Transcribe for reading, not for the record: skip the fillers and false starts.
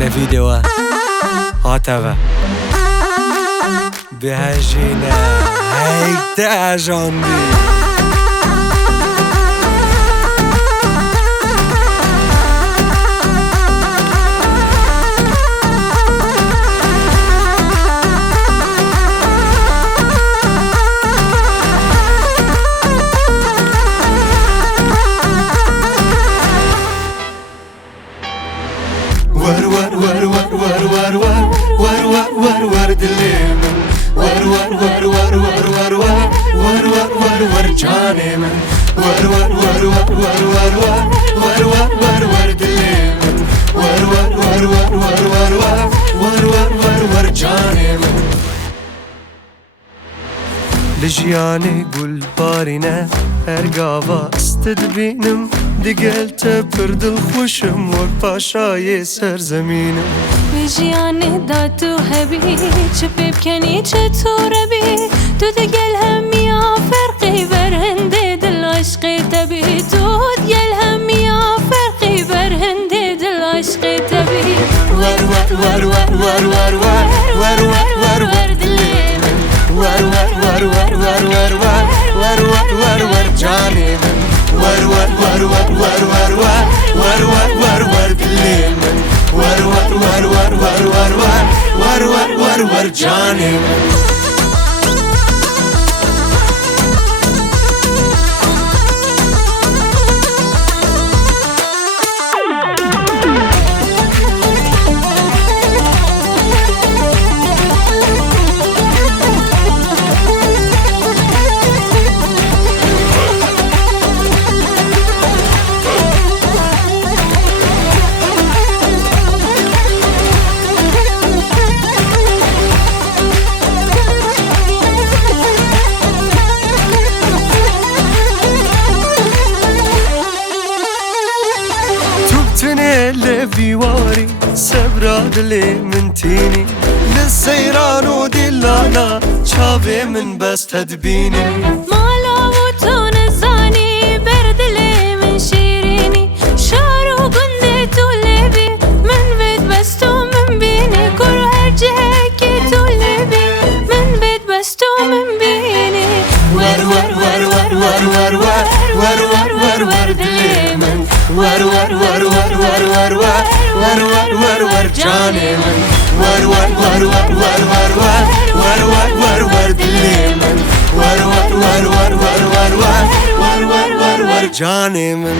نفيدوا هاتفا بهجينا هيك تاجندي ور ور ور ور ور ور ور ور ور ور دليمن ور ور ور ور ور ور ور ور ور ور جاني من ور ور ور ور ور ور ور ور ور ور دليمن ور ور ور ور ور ور ور ور ور ور جاني من لجياني قول بارينا ارقابا استدبينم دقلت برد الخشم وباشاي سر زمينم لجياني داتو هبي شبيب كاني چطور بي تو دقل هم يا فرقي برهندي دل عشقي تبي تو دقل هم يا فرقي برهندي دل عشقي تبي ور ور ور ور ور ور ور ور ور ور دليمن ور ور ور ور ور ور ور ور ور ور جاني من ور ور ور ور ور ور ور ور ور ور دليمن ور ور ور ور ور ور ور ور ور ور جاني من لفيواري سبراد لي من تيني للسيران ودلانا شافي من بس تدبيني مالا وتون الزاني برد لي من شيريني شارو قندي تولبي من بيت بستو من بيني كره جهكي تولبي من بيت بستو من بيني ور ور ور ور ور ور ور ور ور ور دليمن ور ور ور ور ور ور ور ور ور ور جاني من ور ور ور ور ور ور ور ور ور ور دليمن ور ور ور ور ور ور ور ور ور ور ور جاني من